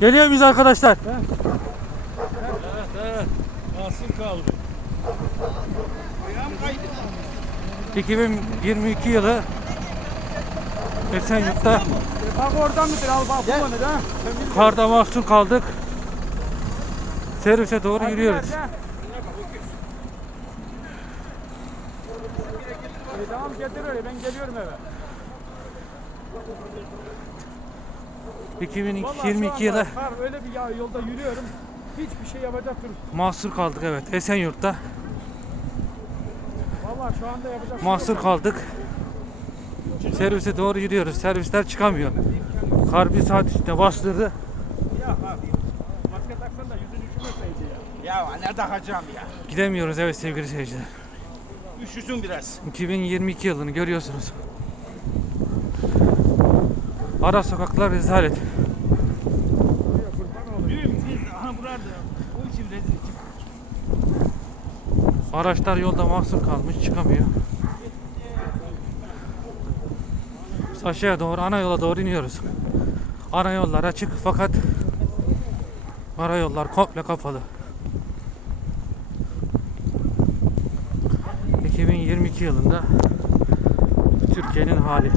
Geliyor muyuz arkadaşlar? Nasıl kaldı? 2022 yılı Esenyurt'ta Bak oradan mıdır al bak bu bana da. Karda mahsur kaldık. Servise doğru yürüyoruz. E, tamam getir öyle ben geliyorum eve. Vallahi şu 2022 anda yılı Kar öyle bir ya yolda yürüyorum. Hiçbir şey yapacak durum. mahsur kaldık evet. Esenyurt'ta Vallahi şu anda yapacak durum mahsur yok. kaldık. Servise doğru yürüyoruz. Servisler çıkamıyor. Kar bir saat içinde bastırdı. Ya abi. Maske taksan da yüzün üşümeseydi ya. Ya ne takacağım ya? Gidemiyoruz evet sevgili seyirciler. Üşüsün biraz. 2022 yılını görüyorsunuz. Ara sokaklar rezalet. Araçlar yolda mahsur kalmış çıkamıyor. Biz aşağıya doğru ana yola doğru iniyoruz. Ana yollar açık fakat ara yollar komple kapalı. 2022 yılında Türkiye'nin hali.